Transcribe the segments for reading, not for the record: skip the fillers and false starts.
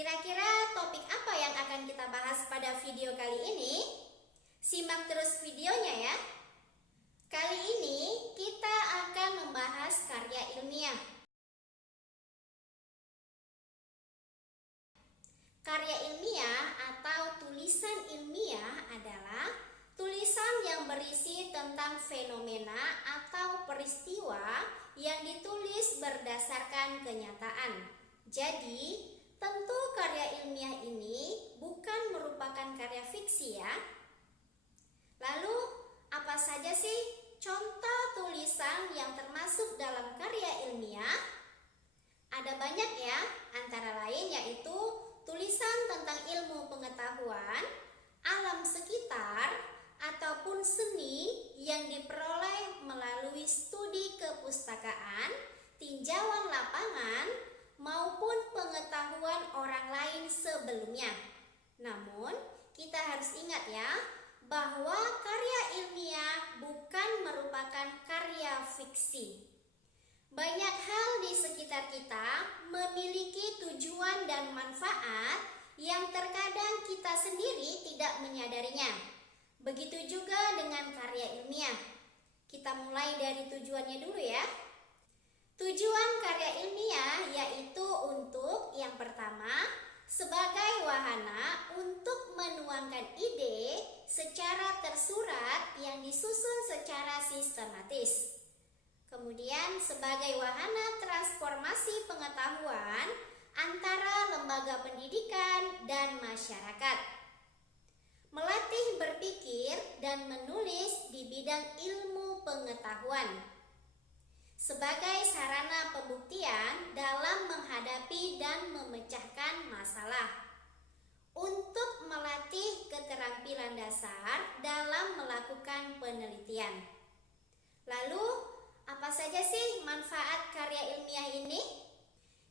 Kira-kira topik apa yang akan kita bahas pada video kali ini? Simak terus videonya ya. Kali ini kita akan membahas karya ilmiah. Karya ilmiah atau tulisan ilmiah adalah tulisan yang berisi tentang fenomena atau peristiwa yang ditulis berdasarkan kenyataan. Jadi, tentu karya ilmiah ini bukan merupakan karya fiksi ya. Lalu, apa saja sih contoh tulisan yang termasuk dalam karya ilmiah? Ada banyak ya, antara lain yaitu tulisan tentang ilmu pengetahuan, alam sekitar, ataupun seni yang diperoleh melalui studi kepustakaan, tinjauan lapangan, maupun pengetahuan orang lain sebelumnya. Namun, kita harus ingat ya, bahwa karya ilmiah bukan merupakan karya fiksi. Banyak hal di sekitar kita memiliki tujuan dan manfaat yang terkadang kita sendiri tidak menyadarinya. Begitu juga dengan karya ilmiah. Kita mulai dari tujuannya dulu ya. Tujuan karya ilmiah yaitu untuk yang pertama, sebagai wahana untuk menuangkan ide secara tersurat yang disusun secara sistematis. Kemudian sebagai wahana transformasi pengetahuan antara lembaga pendidikan dan masyarakat. Melatih berpikir dan menulis di bidang ilmu pengetahuan. Sebagai sarana pembuktian dalam menghadapi dan memecahkan masalah. Untuk melatih keterampilan dasar dalam melakukan penelitian. Lalu, apa saja sih manfaat karya ilmiah ini?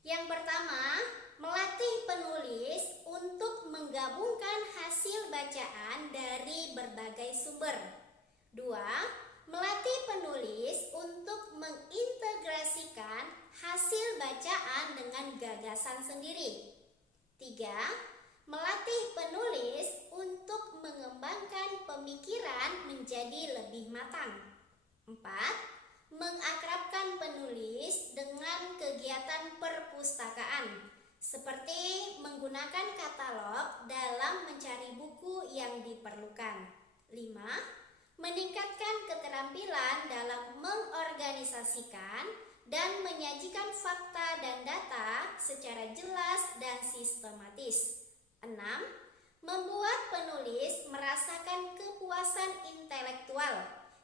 Yang pertama, melatih penulis untuk menggabungkan hasil bacaan dari berbagai sumber. Dua, melatih penulis untuk mengintegrasikan hasil bacaan dengan gagasan sendiri. Tiga, melatih penulis untuk mengembangkan pemikiran menjadi lebih matang. Empat, mengakrabkan penulis dengan kegiatan perpustakaan, seperti menggunakan katalog dalam mencari buku yang diperlukan. 5. Meningkatkan keterampilan dalam mengorganisasikan dan menyajikan fakta dan data secara jelas dan sistematis. 6. Membuat penulis merasakan kepuasan intelektual,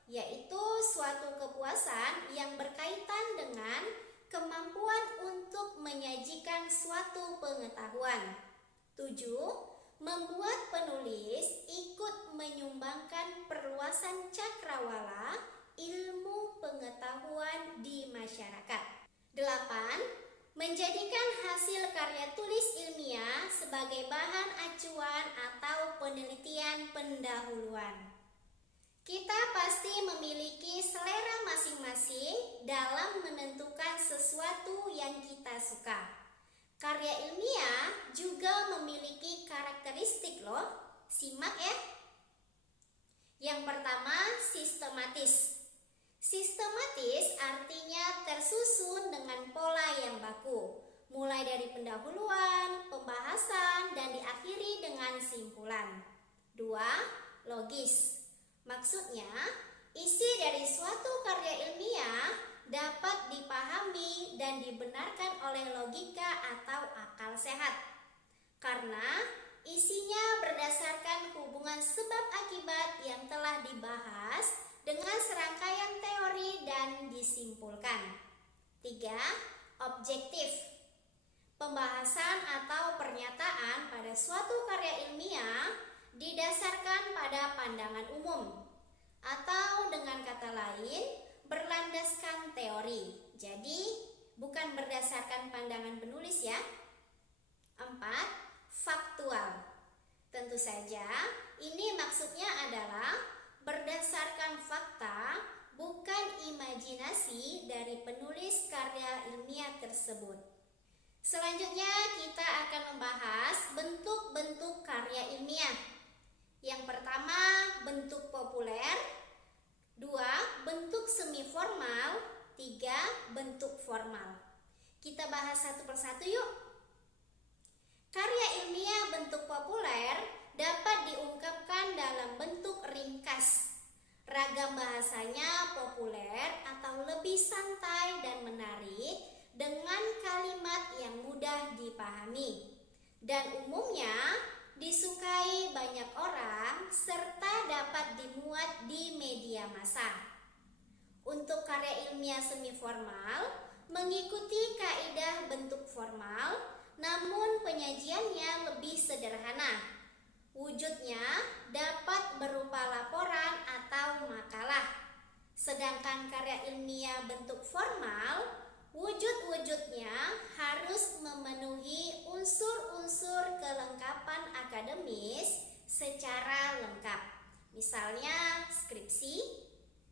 yaitu suatu kepuasan yang berkaitan dengan kemampuan untuk menyajikan suatu pengetahuan. 7. Membuat penulis ikut menyumbangkan perluasan cakrawala ilmu pengetahuan di masyarakat. 8. Menjadikan hasil karya tulis ilmiah sebagai bahan acuan atau penelitian pendahuluan. Kita pasti memiliki selera masing-masing dalam menentukan sesuatu yang kita suka. Karya ilmiah juga memiliki karakteristik loh. Simak ya. Yang pertama, sistematis. Sistematis artinya tersusun dengan pola yang baku, mulai dari pendahuluan, pembahasan, dan diakhiri dengan simpulan. 2. Logis. Maksudnya, isi dari suatu karya ilmiah dapat dipahami dan dibenarkan oleh logika atau akal sehat. Karena isinya berdasarkan hubungan sebab akibat yang telah dibahas dengan serangkaian teori dan disimpulkan. 3. Objektif. Pembahasan atau pernyataan pada suatu karya ilmiah didasarkan pada pandangan umum, atau dengan kata lain berlandaskan teori. Jadi bukan berdasarkan pandangan penulis ya. 4. Faktual. Tentu saja ini maksudnya adalah berdasarkan fakta, bukan imajinasi dari penulis karya ilmiah tersebut. Selanjutnya kita akan membahas bentuk-bentuk karya ilmiah. Yang pertama, bentuk populer. 2, bentuk semi formal. 3, bentuk formal. Kita bahas satu persatu yuk. Karya ilmiah bentuk populer dapat diungkapkan dalam bentuk ringkas. Ragam bahasanya populer atau lebih santai dan menarik dengan kalimat yang mudah dipahami dan umumnya disukai banyak orang serta dapat dimuat di media massa. Untuk karya ilmiah semi formal mengikuti kaidah bentuk formal, namun penyajiannya lebih sederhana. Wujudnya dapat berupa laporan atau makalah. Sedangkan karya ilmiah bentuk formal, wujud-wujudnya harus memenuhi unsur-unsur kelengkapan akademis secara lengkap. Misalnya skripsi,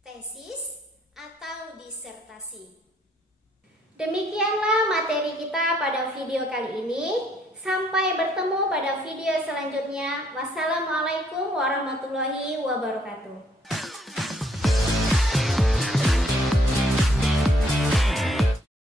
tesis, atau disertasi. Demikianlah materi kita pada video kali ini. Sampai bertemu pada video selanjutnya. Wassalamualaikum warahmatullahi wabarakatuh.